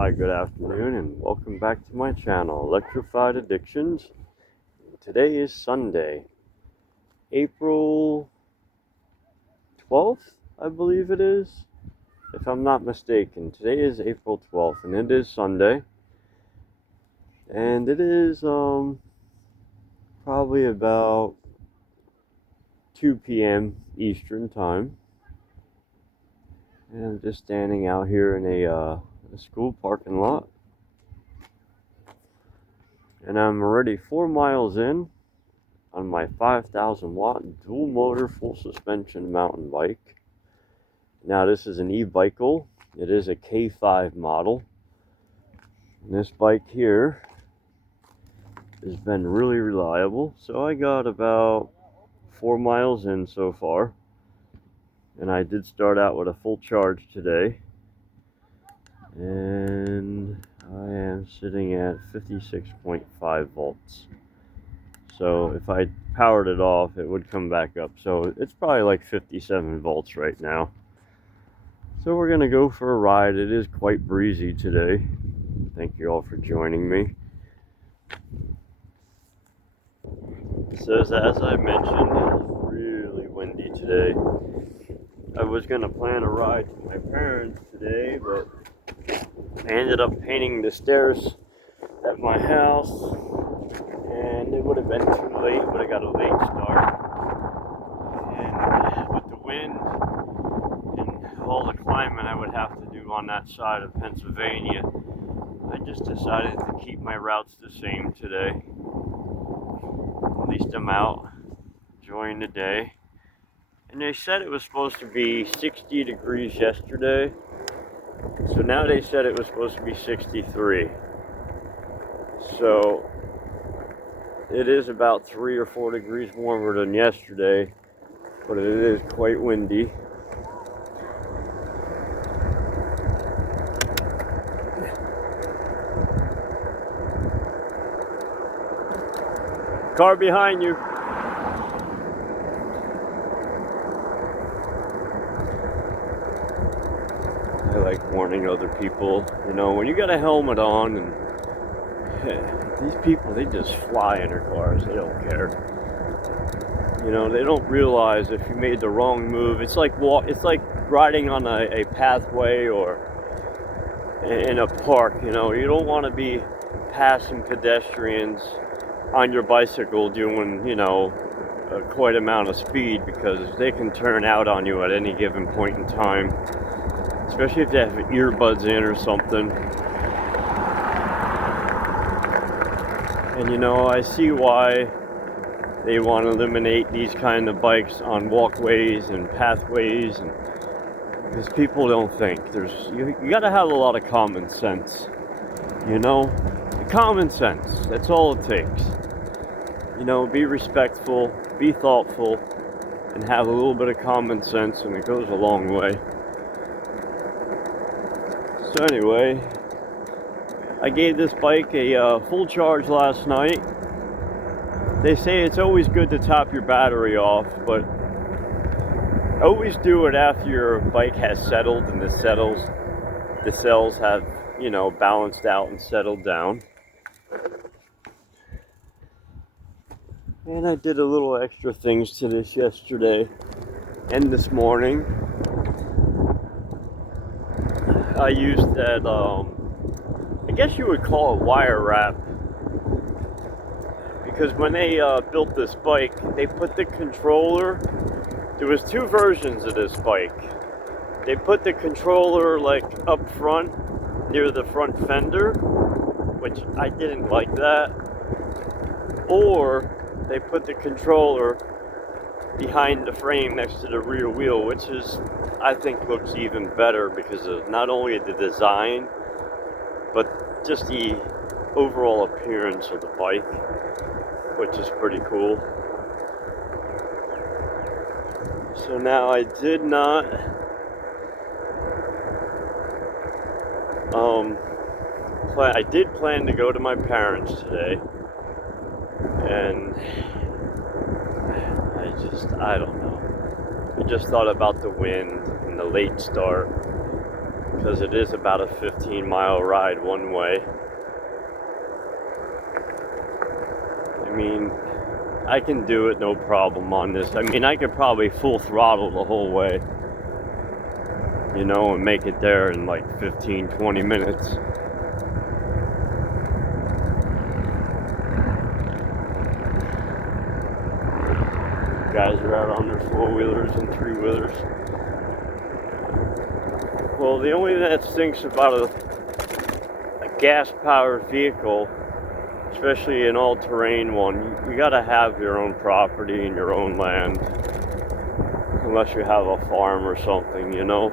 Hi, good afternoon, and welcome back to my channel, Electrified Addictions. Today is Sunday, April 12th, I believe it is, if I'm not mistaken. Today is April 12th, and it is Sunday. And it is probably about 2 p.m. Eastern Time. And I'm just standing out here in a school parking lot. And I'm already 4 miles in on my 5,000 watt dual motor full suspension mountain bike. Now this is an Ebicycol. It is a K5 model. And this bike here has been really reliable. So I got about 4 miles in so far. And I did start out with a full charge today. And I am sitting at 56.5 volts. So if I powered it off, it would come back up. So it's probably like 57 volts right now. So we're going to go for a ride. It is quite breezy today. Thank you all for joining me. So as I mentioned, it's really windy today. I was going to plan a ride to my parents today, but I ended up painting the stairs at my house, and it would have been too late, but I got a late start. And with the wind and all the climbing I would have to do on that side of Pennsylvania, I just decided to keep my routes the same today. At least I'm out enjoying the day. And they said it was supposed to be 60 degrees yesterday. So now they said it was supposed to be 63. So it is about 3 or 4 degrees warmer than yesterday, but it is quite windy. Car behind you. I like warning other people, you know, when you got a helmet on, and these people, they just fly in their cars, they don't care. You know, they don't realize if you made the wrong move. It's like riding on a pathway or in a park, you know. You don't want to be passing pedestrians on your bicycle doing, you know, quite amount of speed, because they can turn out on you at any given point in time, especially if they have earbuds in or something. And you know, I see why they want to eliminate these kind of bikes on walkways and pathways, and because people don't think. You got to have a lot of common sense, you know. Common sense, that's all it takes. You know, be respectful, be thoughtful, and have a little bit of common sense, and it goes a long way. So anyway, I gave this bike a full charge last night. They say it's always good to top your battery off, but always do it after your bike has settled and the cells have, you know, balanced out and settled down. And I did a little extra things to this yesterday and this morning. I used that, I guess you would call it wire wrap, because when they built this bike, they put the controller, there was 2 versions of this bike. They put the controller like up front near the front fender, which I didn't like that, or they put the controller behind the frame next to the rear wheel, which is, I think, looks even better because of not only the design, but just the overall appearance of the bike, which is pretty cool. So now I did not I did plan to go to my parents today, and I don't know. I just thought about the wind and the late start. because it is about a 15-mile ride one way. I mean, I can do it no problem on this. I mean, I could probably full throttle the whole way, you know, and make it there in like 15-20 minutes. Guys are out on their four-wheelers and three-wheelers. Well, the only thing that stinks about a gas-powered vehicle, especially an all-terrain one, you gotta have your own property and your own land, unless you have a farm or something, you know.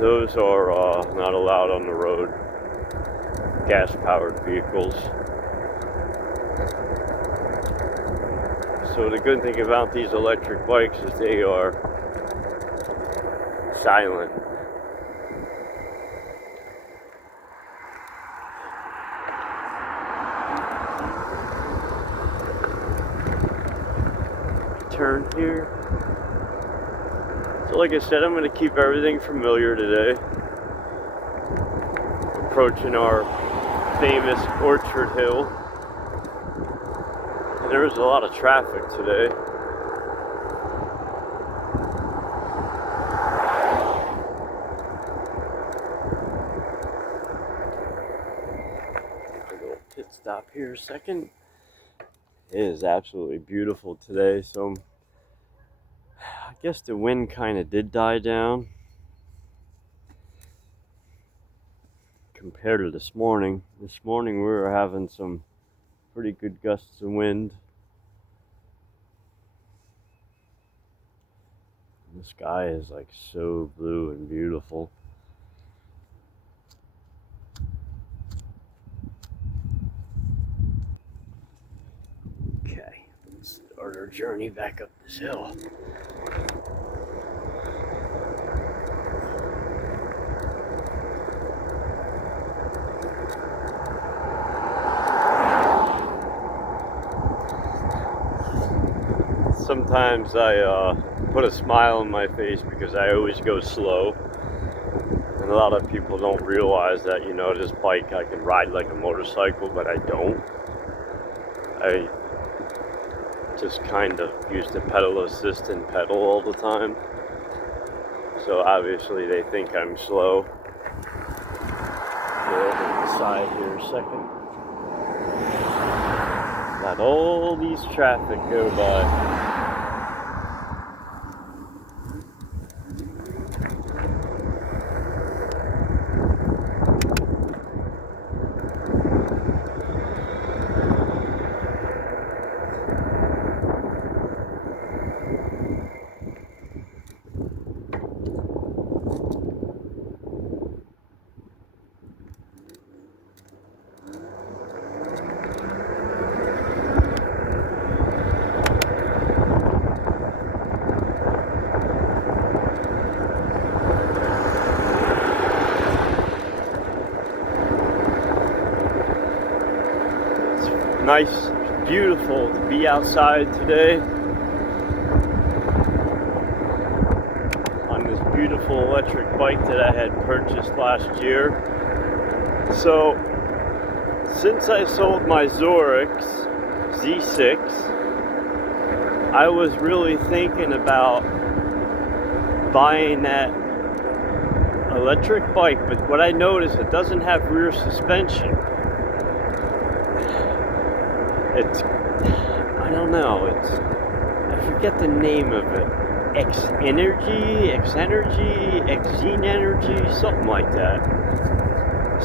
Those are not allowed on the road, gas-powered vehicles. So the good thing about these electric bikes is they are silent. Turn here. So like I said, I'm going to keep everything familiar today. Approaching our famous Orchard Hill. And there was a lot of traffic today. A little pit stop here a second. It is absolutely beautiful today, so I guess the wind kind of did die down compared to this morning. This morning we were having some pretty good gusts of wind. The sky is like so blue and beautiful. Okay, let's start our journey back up this hill. Sometimes I put a smile on my face because I always go slow. And a lot of people don't realize that, you know, this bike I can ride like a motorcycle, but I don't. I just kind of use the pedal assist and pedal all the time. So obviously they think I'm slow. Go over to the side here a second. Let all these traffic go by. Nice, beautiful to be outside today on this beautiful electric bike that I had purchased last year. So, since I sold my Zorix Z6, I was really thinking about buying that electric bike, but what I noticed, it doesn't have rear suspension. It's, I don't know, I forget the name of it. X-Energy, something like that.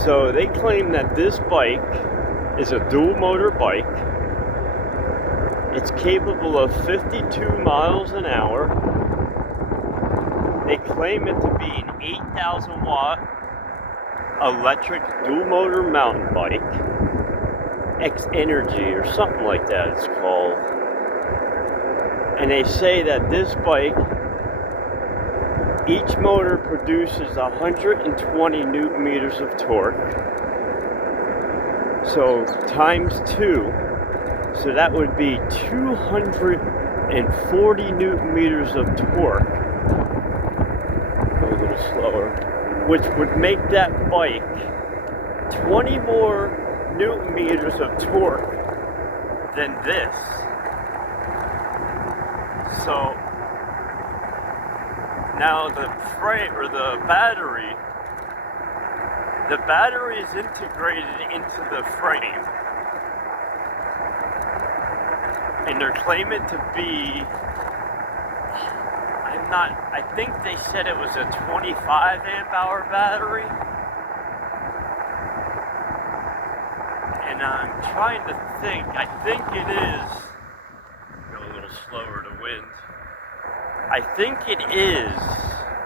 So they claim that this bike is a dual motor bike. It's capable of 52 miles an hour. They claim it to be an 8,000 watt electric dual motor mountain bike. X-Energy or something like that it's called. And they say that this bike, each motor produces 120 newton meters of torque. So times 2, so that would be 240 newton meters of torque. which would make that bike 20 more Newton meters of torque than this. So now the frame or the battery is integrated into the frame, and they're claiming to be, I think they said it was a 25 amp hour battery, and I'm trying to think, I think it is, go a little slower to wind, I think it is,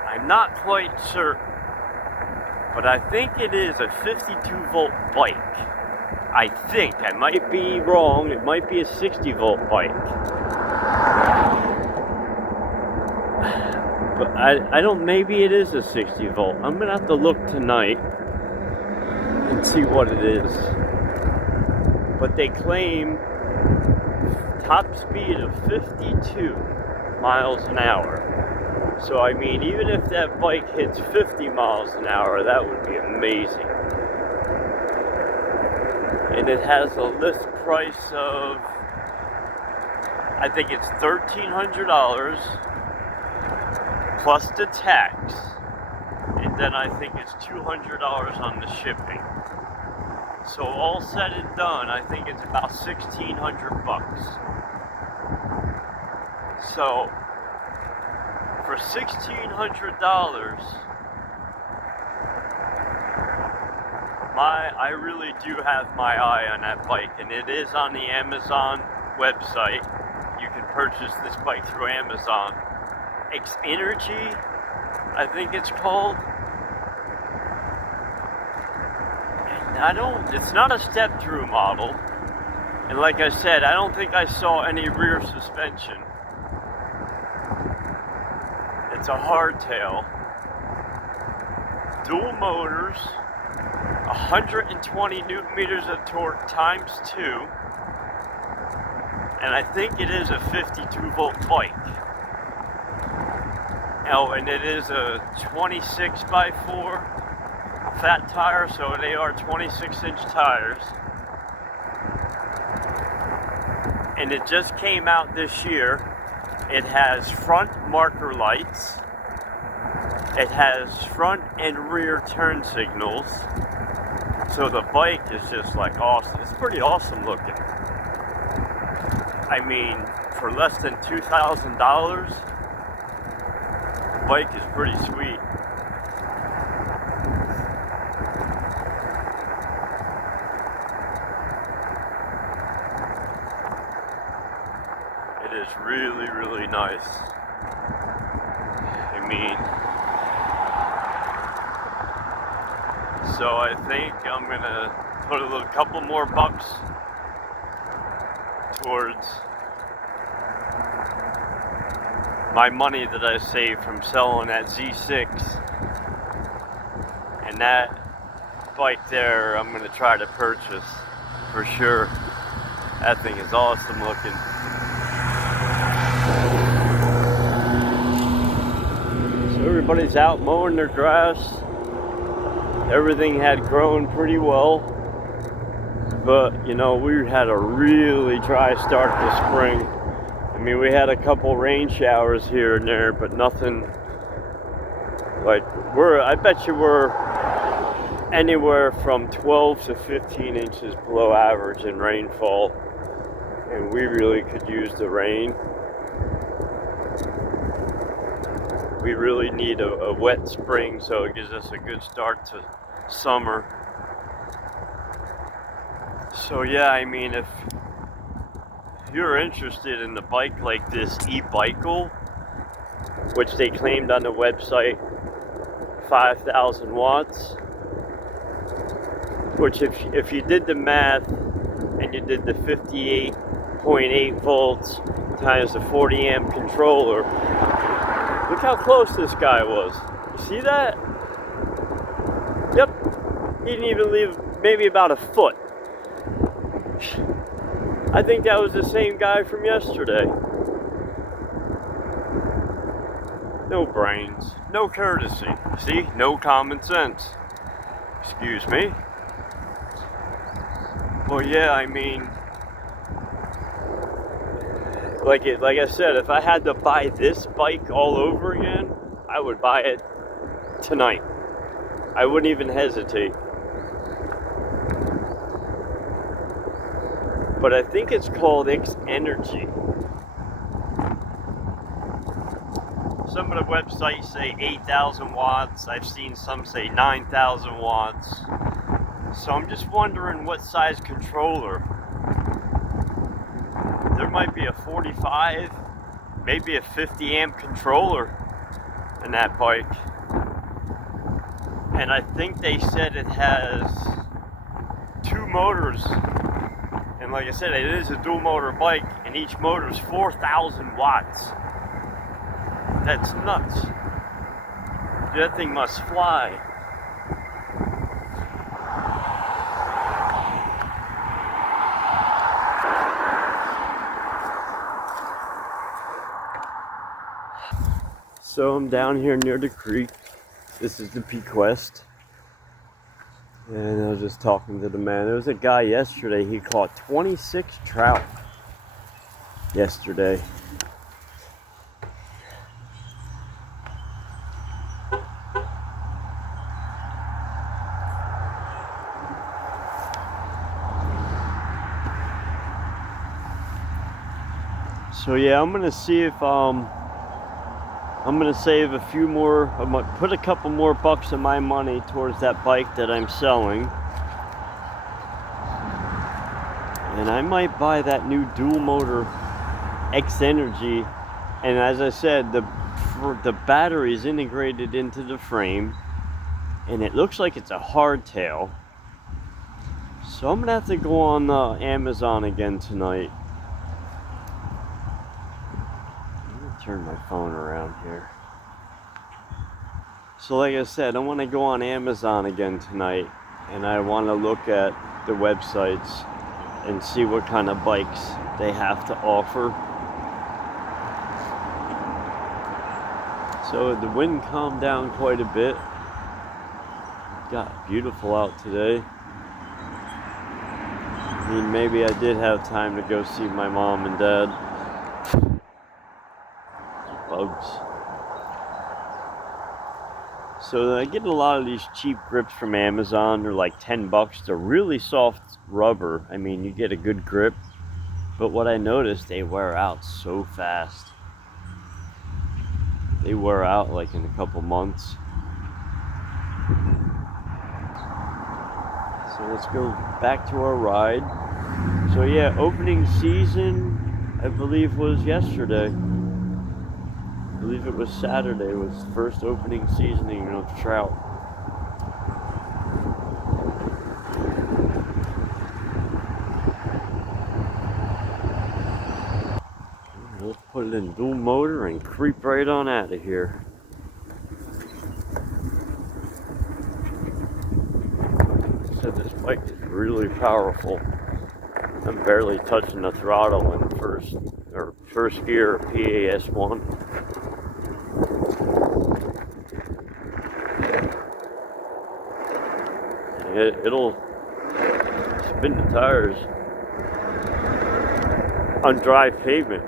I'm not quite certain, but I think it is a 52 volt bike. I think, I might be wrong, it might be a 60 volt bike. But I don't, maybe it is a 60 volt. I'm gonna have to look tonight and see what it is. But they claim top speed of 52 miles an hour. So I mean, even if that bike hits 50 miles an hour, that would be amazing. And it has a list price of, I think it's $1,300 plus the tax, and then I think it's $200 on the shipping. So all said and done, I think it's about $1,600. So for $1,600, I really do have my eye on that bike, and it is on the Amazon website. You can purchase this bike through Amazon. Energy, I think it's called. And it's not a step-through model. And like I said, I don't think I saw any rear suspension. It's a hardtail. Dual motors, 120 Newton meters of torque times 2. And I think it is a 52 volt bike. Oh, and it is a 26 by 4 fat tire, so they are 26-inch tires. And it just came out this year. It has front marker lights. It has front and rear turn signals. So the bike is just like awesome. It's pretty awesome looking. I mean, for less than $2,000, the bike is pretty sweet. It is really, really nice. I mean, so I think I'm gonna put a couple more bucks towards my money that I saved from selling that Z6, and that bike there I'm gonna try to purchase for sure. That thing is awesome looking. So everybody's out mowing their grass. Everything had grown pretty well, but you know, we had a really dry start this spring. I mean, we had a couple rain showers here and there, but nothing like I bet you we're anywhere from 12 to 15 inches below average in rainfall, and we really could use the rain. We really need a wet spring, so it gives us a good start to summer. So yeah, I mean, if you're interested in a bike like this Ebicycol, which they claimed on the website 5,000 watts, which if you did the math and you did the 58.8 volts times the 40 amp controller, look how close this guy was. You see that? Yep, he didn't even leave maybe about a foot. I think that was the same guy from yesterday. No brains, no courtesy. See, no common sense. Excuse me. Well, yeah, I mean, like I said, if I had to buy this bike all over again, I would buy it tonight. I wouldn't even hesitate. But I think it's called X Energy. Some of the websites say 8,000 watts. I've seen some say 9,000 watts. So I'm just wondering what size controller. There might be a 45, maybe a 50 amp controller in that bike. And I think they said it has 2 motors. And like I said, it is a dual motor bike, and each motor is 4,000 watts. That's nuts. That thing must fly. So I'm down here near the creek. This is the Bequest. And I was just talking to the man. There was a guy yesterday, he caught 26 trout yesterday. So yeah, I'm gonna see if I'm gonna save a few more. I might put a couple more bucks of my money towards that bike that I'm selling, and I might buy that new dual motor X Energy. And as I said, the battery is integrated into the frame, and it looks like it's a hardtail. So I'm gonna have to go on Amazon again tonight. Turn my phone around here. So like I said, I want to go on Amazon again tonight, and I want to look at the websites and see what kind of bikes they have to offer. So the wind calmed down quite a bit. Got beautiful out today. I mean, maybe I did have time to go see my mom and dad. Bugs. So I get a lot of these cheap grips from Amazon. They're like 10 bucks. They're really soft rubber. I mean, you get a good grip. But what I noticed, they wear out so fast. They wear out like in a couple months. So let's go back to our ride. So yeah, opening season, I believe, was yesterday. I believe it was Saturday, was the first opening seasoning of trout. Let's put it in dual motor and creep right on out of here. So this bike is really powerful. I'm barely touching the throttle in first gear PAS1. It'll spin the tires on dry pavement.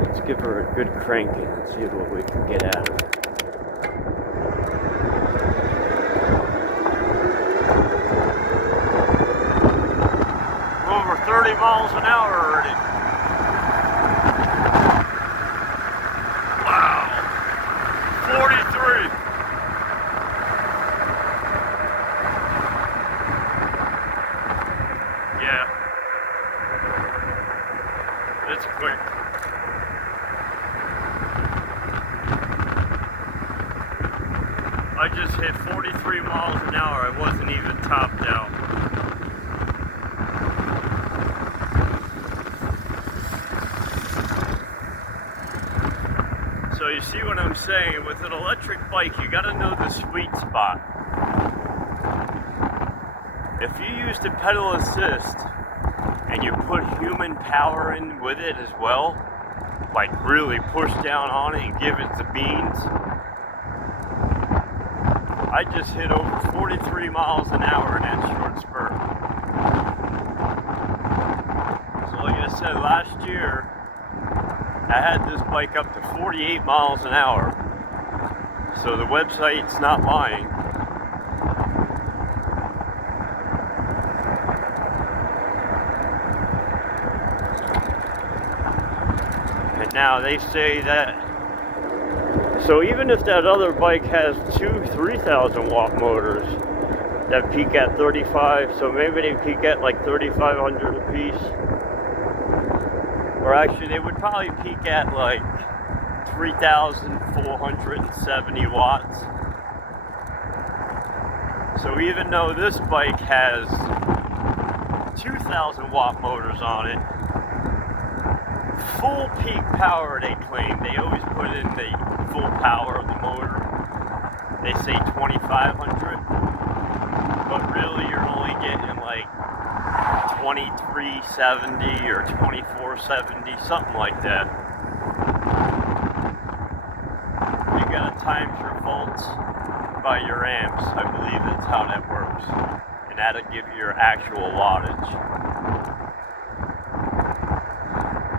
Let's give her a good cranking and see what we can get out of it. We're over 30 miles an hour already. Wow. 43. Yeah, it's quick. I just hit 43 miles an hour. I wasn't even topped out. So you see what I'm saying? With an electric bike, you gotta know the sweet spot. If you use the pedal assist and you put human power in with it as well, like really push down on it and give it the beans. I just hit over 43 miles an hour in that short spurt. So like I said, last year I had this bike up to 48 miles an hour. So the website's not lying. And now they say that, so even if that other bike has two 3,000 watt motors that peak at 35, so maybe they peak at like 3,500 a piece, or actually they would probably peak at like 3,470 watts. So even though this bike has 2,000 watt motors on it, full peak power they claim, they always put in the full power of the motor, they say 2,500, but really you're only getting like 2370 or 2470, something like that. You gotta times your volts by your amps. I believe that's how that works, and that'll give you your actual wattage.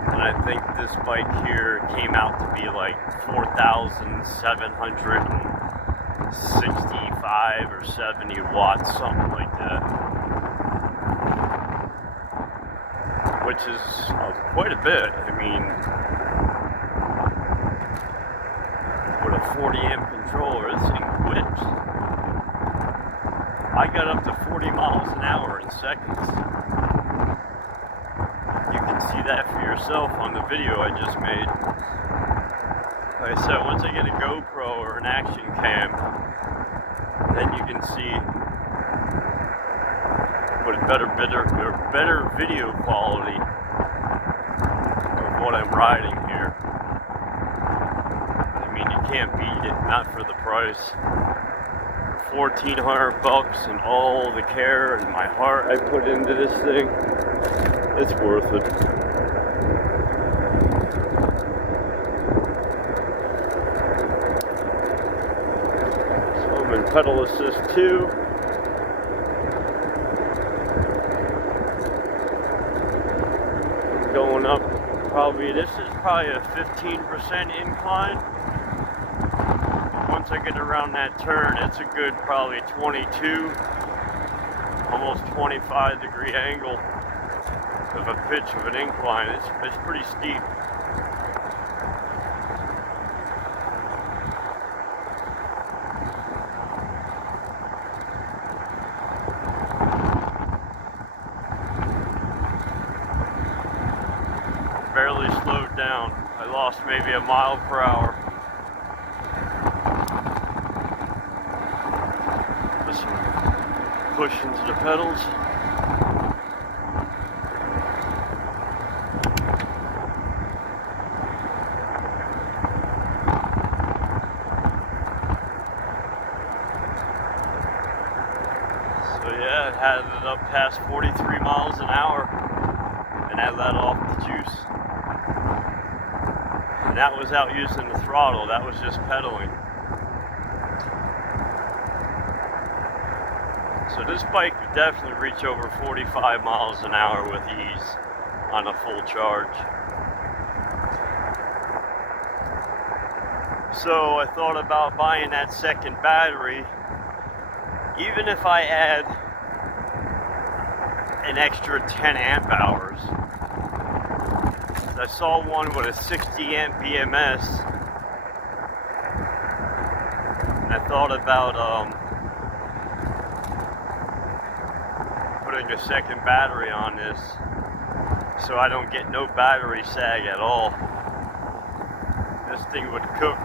And I think this bike here came out to be like 4,765 or 70 watts, something like that. Which is quite a bit. I mean, with a 40 amp controller, this thing whips. I got up to 40 miles an hour in seconds. You can see that for yourself on the video I just made. Like I said, once I get a GoPro or an action cam, then you can see with better video quality of what I'm riding here. I mean, you can't beat it, not for the price. $1,400 and all the care and my heart I put into this thing, it's worth it. So I'm in pedal assist 2. Going up, this is probably a 15% incline. Once I get around that turn, it's a good probably 22, almost 25 degree angle of a pitch of an incline. It's pretty steep. Barely slowed down. I lost maybe a mile per hour. Just push into the pedals. So yeah, it had it up past 43 miles an hour, and I let off the juice. And that was out using the throttle, that was just pedaling. So this bike could definitely reach over 45 miles an hour with ease on a full charge. So I thought about buying that second battery, even if I add an extra 10 amp hours. I saw one with a 60 amp BMS, and I thought about putting a second battery on this so I don't get no battery sag at all. This thing would cook.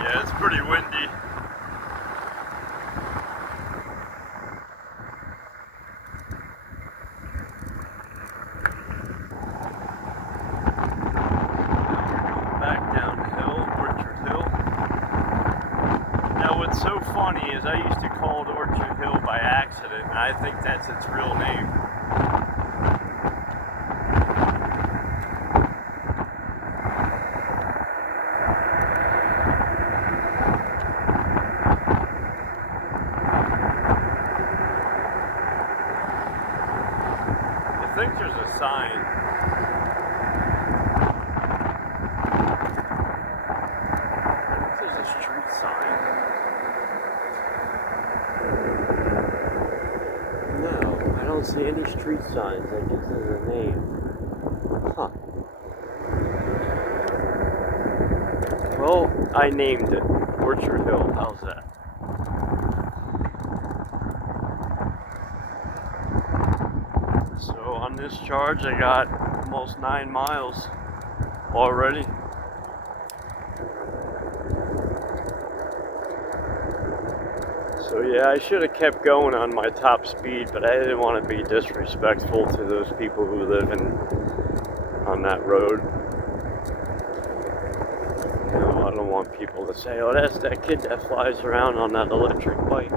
Yeah, it's pretty windy. what's so funny is I used to call it Orchard Hill by accident, and I think that's its real name. I think there's a sign. There's a street sign. No, I don't see any street signs. I guess there's a name. Huh. Well, I named it Orchard Hill. How's that? So on this charge, I got almost 9 miles already. So yeah, I should have kept going on my top speed, but I didn't want to be disrespectful to those people who live on that road. You know, I don't want people to say, "Oh, that's that kid that flies around on that electric bike."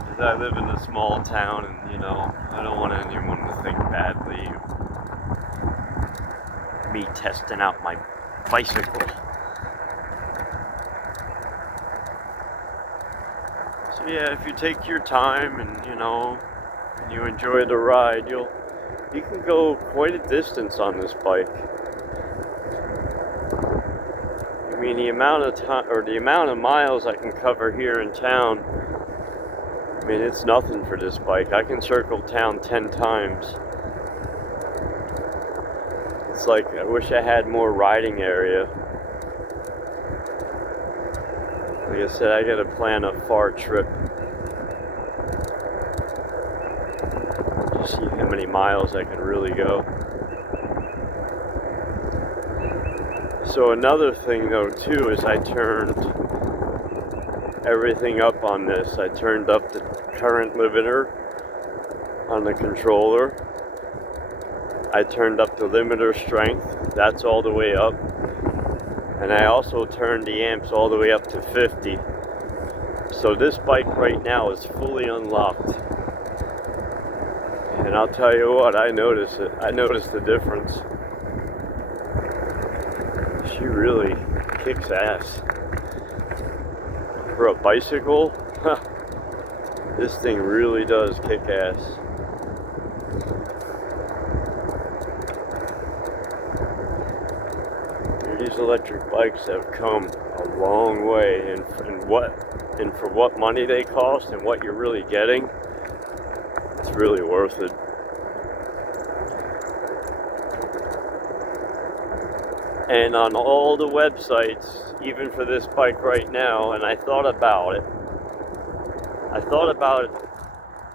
Because I live in a small town, and you know, I don't want anyone to think badly of me testing out my bicycle. So yeah, if you take your time and you know, and you enjoy the ride, you can go quite a distance on this bike. I mean, the amount of time or the amount of miles I can cover here in town, I mean, it's nothing for this bike. I can circle town 10 times. It's like, I wish I had more riding area. Like I said, I gotta plan a far trip to see how many miles I can really go. So another thing though too is I turned everything up on this. I turned up the current limiter on the controller. I turned up the limiter strength. That's all the way up. And I also turned the amps all the way up to 50. So this bike right now is fully unlocked. And I'll tell you what, I noticed it. I noticed the difference. She really kicks ass. For a bicycle, this thing really does kick ass. These electric bikes have come a long way, and for what money they cost and what you're really getting, it's really worth it. And on all the websites, even for this bike right now, and I thought about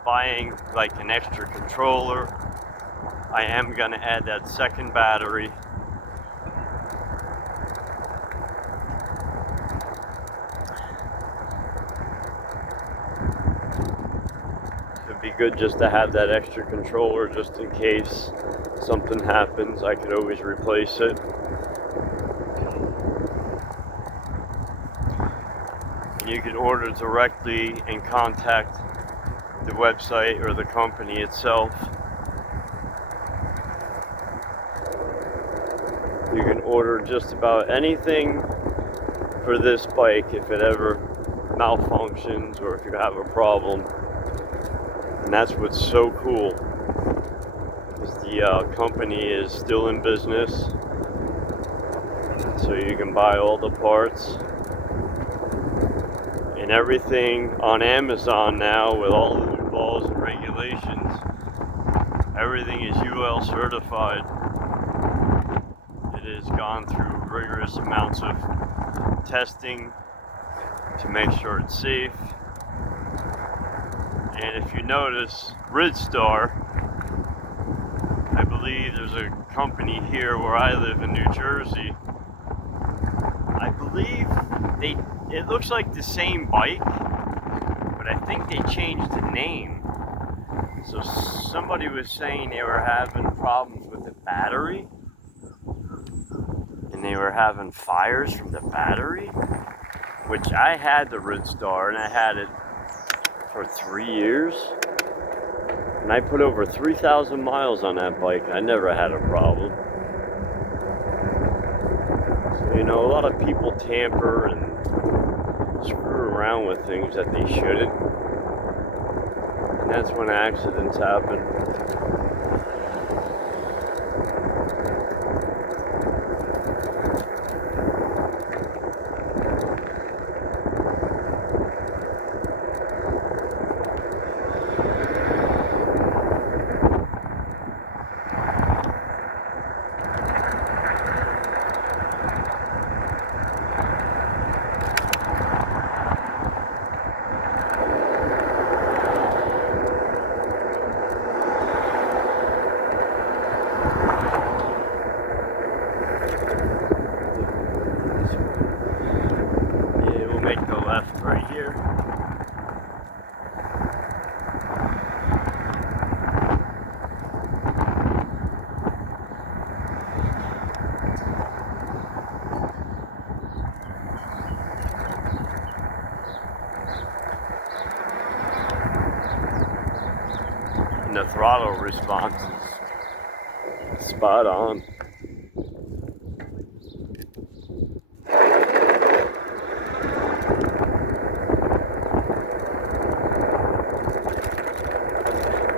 buying like an extra controller. I am gonna add that second battery. It'd be good just to have that extra controller just in case something happens. I could always replace it. You can order directly and contact the website or the company itself. You can order just about anything for this bike if it ever malfunctions or if you have a problem. And that's what's so cool, is the company is still in business, so you can buy all the parts. And everything on Amazon now, with all the new laws and regulations, everything is UL certified. It has gone through rigorous amounts of testing to make sure it's safe. And if you notice, Ridstar, I believe there's a company here where I live in New Jersey. I believe it looks like the same bike, but I think they changed the name. So somebody was saying they were having problems with the battery, and and they were having fires from the battery, which I had the Ridstar, and I had it for 3 years. And I put over 3,000 miles on that bike, and I never had a problem. So, you know, a lot of people tamper and screw around with things that they shouldn't. And that's when accidents happen. Make the left right here. And the throttle response is spot on.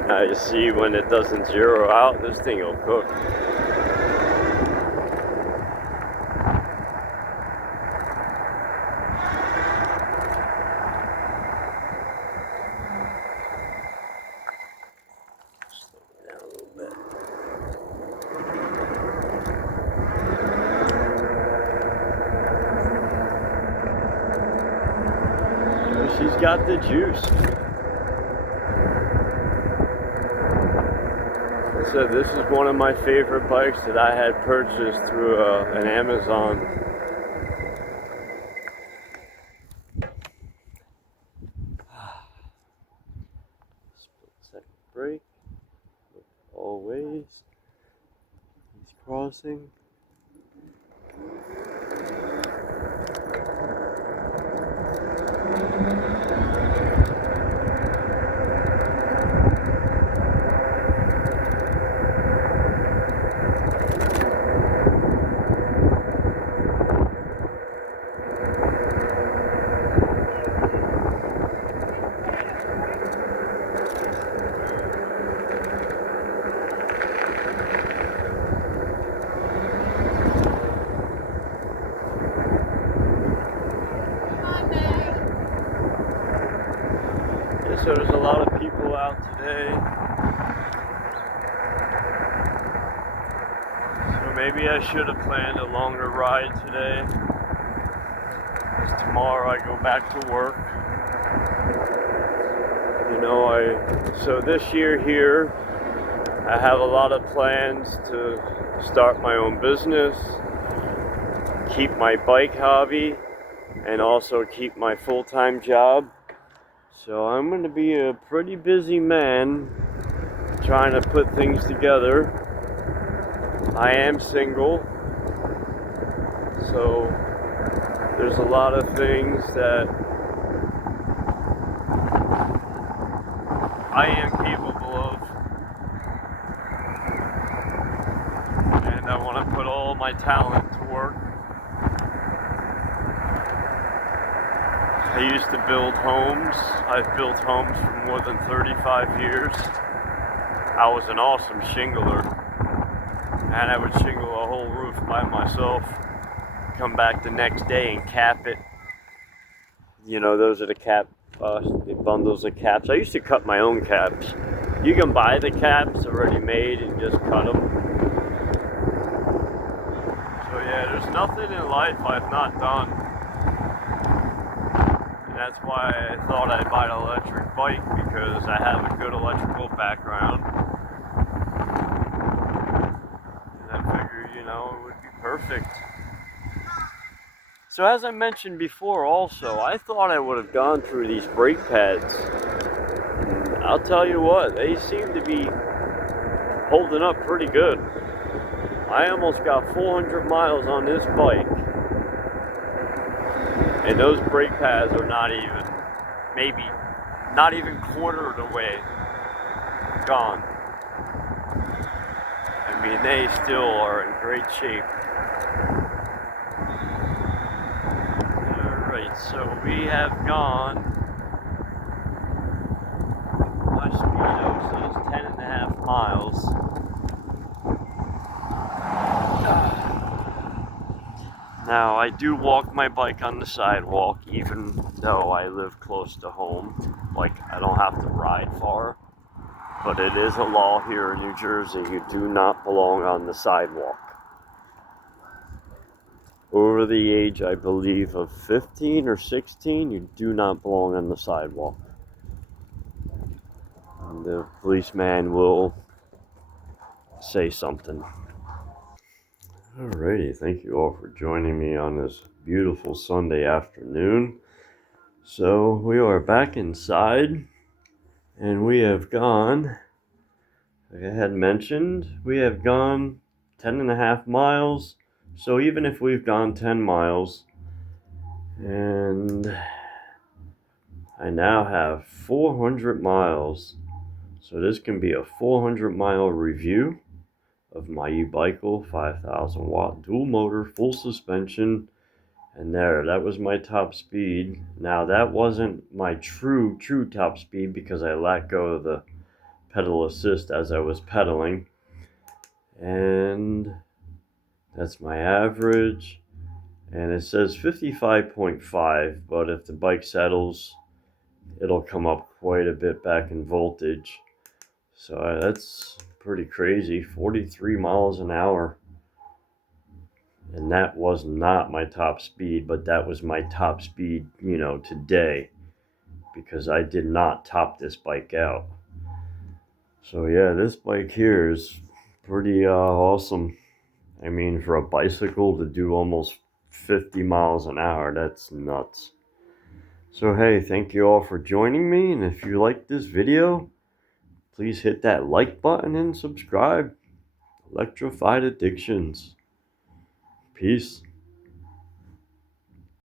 Now you see when it doesn't zero out, this thing will cook. Slow it down a little bit. She's got the juice. So this is one of my favorite bikes that I had purchased through an Amazon. Split second brake. Always. He's crossing. So there's a lot of people out today. So maybe I should have planned a longer ride today. Because tomorrow I go back to work. You know, so this year here, I have a lot of plans to start my own business, keep my bike hobby, and also keep my full-time job. So I'm going to be a pretty busy man trying to put things together. I am single, so there's a lot of things that I am capable of, and I want to put all my talent to work. I used to build homes. I've built homes for more than 35 years. I was an awesome shingler, and I would shingle a whole roof by myself, come back the next day and cap it. You know, those are the bundles of caps. I used to cut my own caps. You can buy the caps already made and just cut them. So yeah, there's nothing in life I've not done. That's why I thought I'd buy an electric bike, because I have a good electrical background. And I figured, you know, it would be perfect. So as I mentioned before also, I thought I would have gone through these brake pads. And I'll tell you what, they seem to be holding up pretty good. I almost got 400 miles on this bike, and those brake pads are not even, maybe, not even quarter of the way gone. I mean, they still are in great shape. Alright, so we have gone, my speedo says 10.5 miles. Now, I do walk my bike on the sidewalk, even though I live close to home. Like, I don't have to ride far. But it is a law here in New Jersey, you do not belong on the sidewalk. Over the age, I believe, of 15 or 16, you do not belong on the sidewalk. And the policeman will say something. Alrighty, thank you all for joining me on this beautiful Sunday afternoon. So we are back inside, and we have gone, like I had mentioned, we have gone 10.5 miles. So even if we've gone 10 miles, and I now have 400 miles, so this can be a 400-mile review of my Ebicycol 5,000 watt dual motor, full suspension, and there, that was my top speed. Now that wasn't my true top speed because I let go of the pedal assist as I was pedaling, and that's my average, and it says 55.5, but if the bike settles, it'll come up quite a bit back in voltage. So that's pretty crazy, 43 miles an hour. And that was not my top speed, but that was my top speed, today, because I did not top this bike out. So yeah, this bike here is pretty awesome. I mean, for a bicycle to do almost 50 miles an hour, that's nuts. So hey, thank you all for joining me, and if you like this video, please hit that like button and subscribe. Electrified Addictions. Peace.